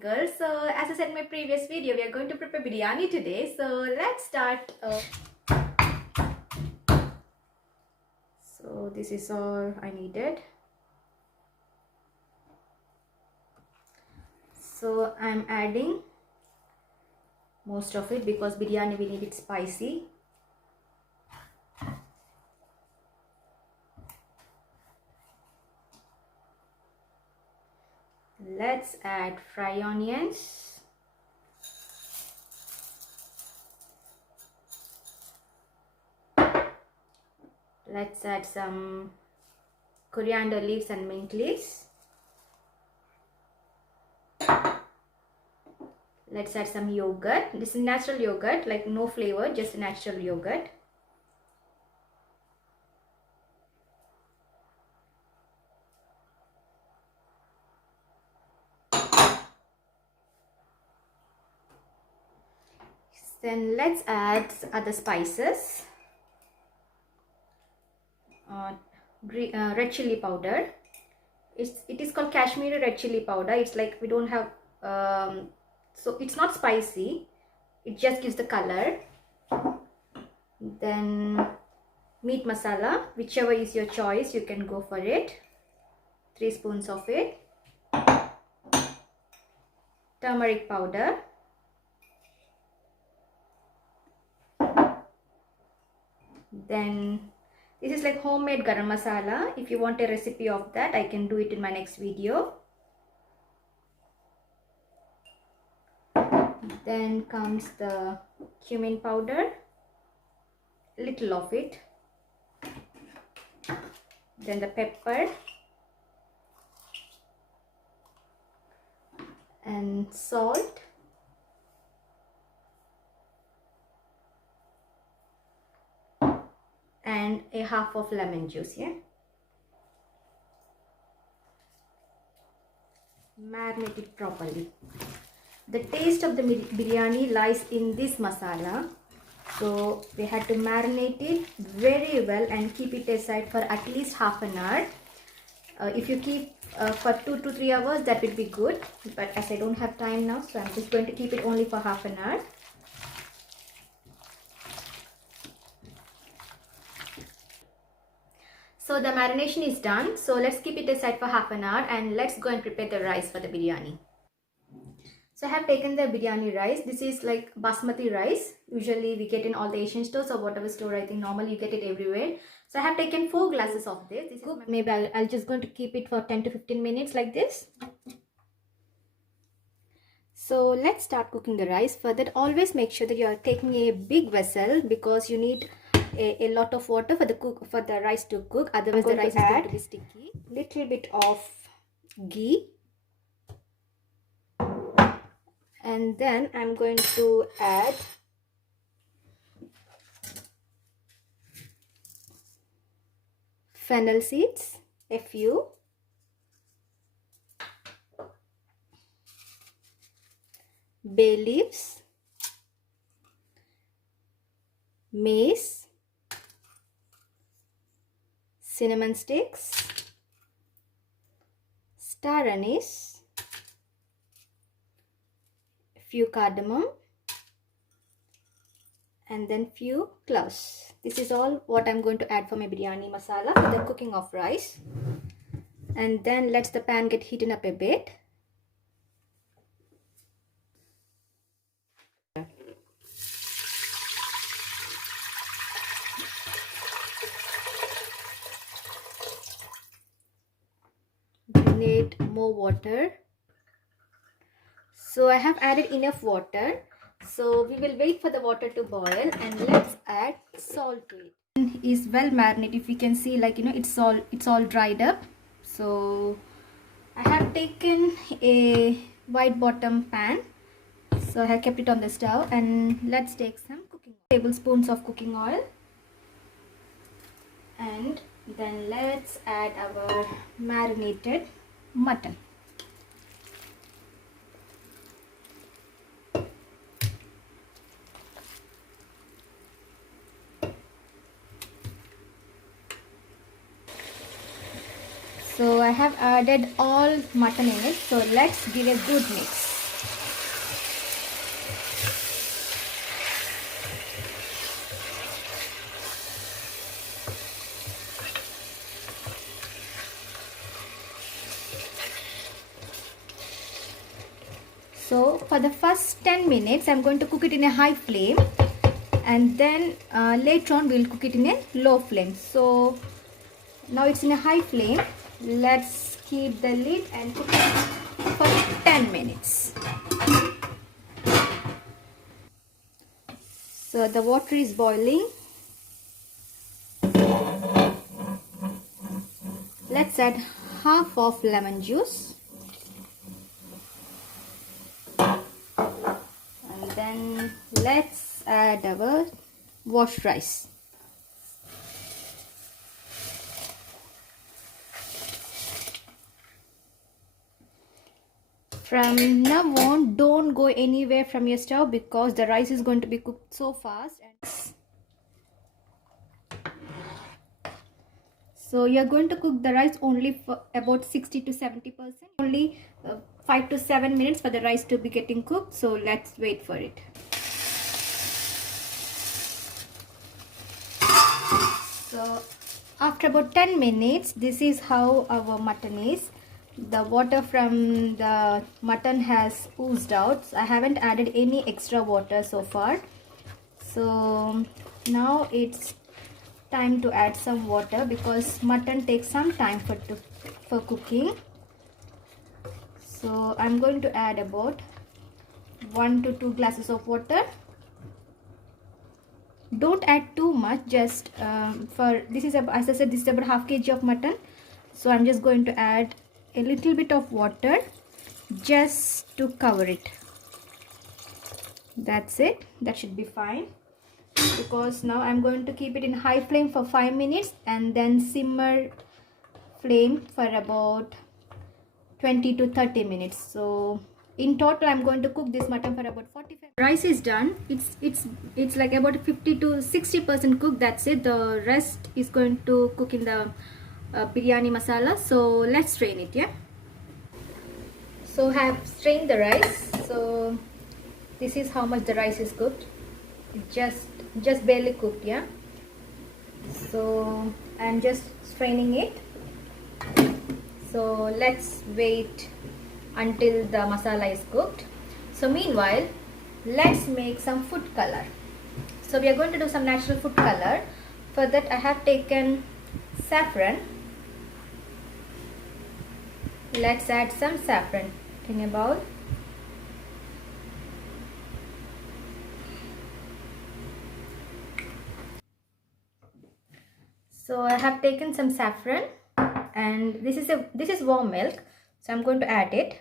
technical. So as I said in my previous video, we are going to prepare biryani today. So let's start. So this is all I needed. So I'm adding most of it because biryani we need it spicy. Let's add fried onions. Let's add some coriander leaves and mint leaves. Let's add some yogurt. This is natural yogurt, like no flavor, just natural yogurt. Then let's add other spices. Red chili powder. It is called Kashmiri red chili powder. It's like we don't have, so it's not spicy. It just gives the color. Then meat masala, whichever is your choice, you can go for it. 3 spoons of it. Turmeric powder. Then this is like homemade garam masala. If you want a recipe of that, I can do it in my next video. Then comes the cumin powder, little of it. Then the pepper and salt. And a half of lemon juice, yeah. Marinate it properly. The taste of the biryani lies in this masala. So we had to marinate it very well and keep it aside for at least half an hour. If you keep for 2 to 3 hours, that will be good. But as I don't have time now, so I'm just going to keep it only for half an hour. So the marination is done. So let's keep it aside for half an hour and let's go and prepare the rice for the biryani. So I have taken the biryani rice. This is like basmati rice. Usually we get in all the Asian stores or whatever store. I think normally you get it everywhere. So I have taken 4 glasses of this. Maybe I'll just going to keep it for 10 to 15 minutes like this. So let's start cooking the rice. For that, always make sure that you are taking a big vessel because you need a lot of water for the rice to cook. Otherwise the rice is going to be sticky. Little bit of ghee. And then I'm going to add fennel seeds, a few. Bay leaves, mace, cinnamon sticks, star anise, few cardamom, and then few cloves. This is all what I'm going to add for my biryani masala for the cooking of rice. And then let the pan get heated up a bit. We need more water. So I have added enough water. So we will wait for the water to boil and let's add salt to it. It is well marinated. If you can see, like, you know, it's all dried up. So I have taken a white bottom pan. So I have kept it on the stove and let's take some tablespoons of cooking oil. And then let's add our marinated mutton. So I have added all mutton in it. So let's give a good mix. So for the first 10 minutes I'm going to cook it in a high flame, and then later on we'll cook it in a low flame. So now it's in a high flame. Let's keep the lid and cook it for 10 minutes. So the water is boiling. Let's add half of lemon juice. And then let's add our washed rice. From now on, don't go anywhere from your stove because the rice is going to be cooked so fast. So you're going to cook the rice only for about 60 to 70%. Only 5 to 7 minutes for the rice to be getting cooked. So let's wait for it. So after about 10 minutes, this is how our mutton is. The water from the mutton has oozed out. I haven't added any extra water so far. So now it's time to add some water because mutton takes some time for cooking. So I'm going to add about 1 to 2 glasses of water. Don't add too much, just for this is, as I said, this is about half kg of mutton. So I'm just going to add a little bit of water just to cover it. That's it. That should be fine, because now I'm going to keep it in high flame for 5 minutes and then simmer flame for about 20 to 30 minutes. So in total I'm going to cook this mutton for about 45. Rice is done. It's like about 50 to 60% cooked. That's it. The rest is going to cook in the biryani masala. So let's strain it. Yeah, so I have strained the rice. So this is how much the rice is cooked. Just barely cooked. Yeah, so I'm just straining it. So let's wait until the masala is cooked. So meanwhile, let's make some food color. So we are going to do some natural food color. For that I have taken saffron. Let's add some saffron in a bowl. So I have taken some saffron, and this is warm milk. So I'm going to add it.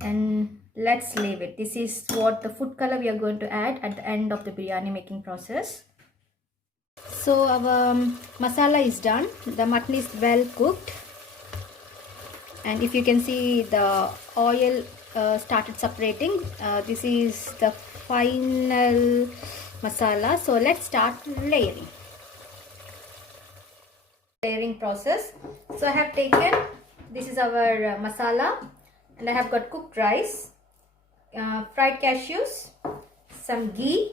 And let's leave it. This is what the food color we are going to add at the end of the biryani making process. So our masala is done. The mutton is well cooked, and if you can see the oil started separating. This is the final masala. So let's start layering process. So I have taken, this is our masala, and I have got cooked rice, fried cashews, some ghee,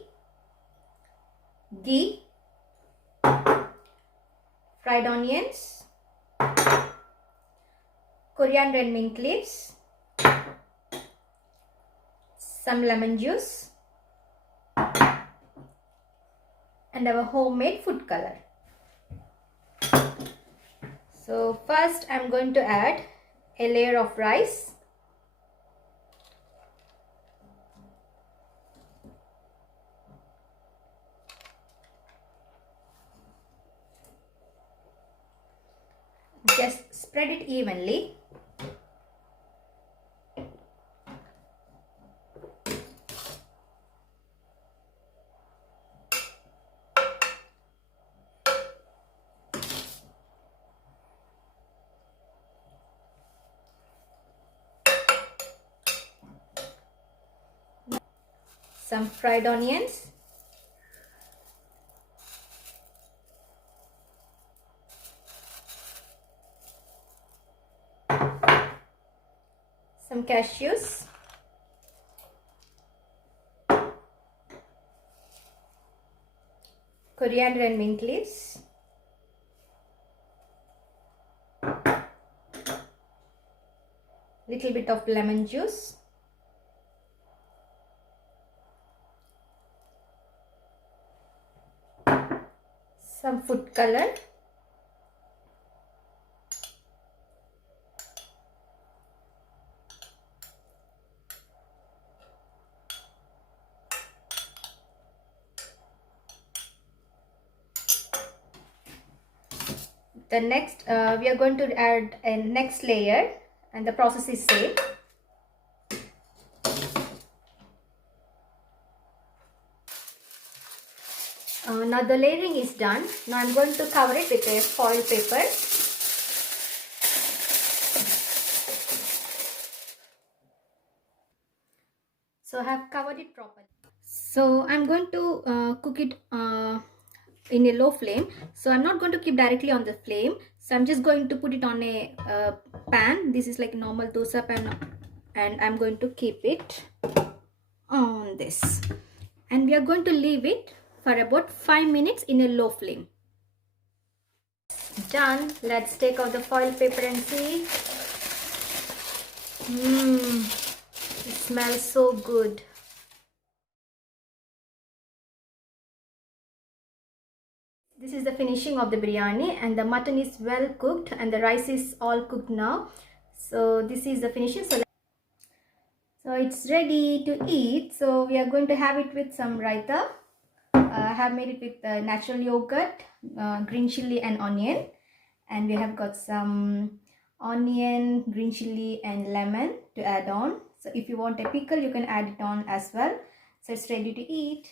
fried onions, coriander and mint leaves, some lemon juice, and our homemade food color. So first I'm going to add a layer of rice. Just spread it evenly. Some fried onions, some cashews, coriander and mint leaves, little bit of lemon juice. Some food color. The next we are going to add a next layer, and the process is same. Now the layering is done. Now I'm going to cover it with a foil paper. So I have covered it properly. So I'm going to cook it in a low flame. So I'm not going to keep directly on the flame. So I'm just going to put it on a pan. This is like a normal dosa pan, and I'm going to keep it on this. And we are going to leave it for about 5 minutes in a low flame. Done. Let's take out the foil paper and see. It smells so good. This is the finishing of the biryani, and the mutton is well cooked and the rice is all cooked now. So this is the finishing. So it's ready to eat. So we are going to have it with some raita. I have made it with natural yogurt, green chili and onion. And we have got some onion, green chili and lemon to add on. So if you want a pickle, you can add it on as well. So it's ready to eat.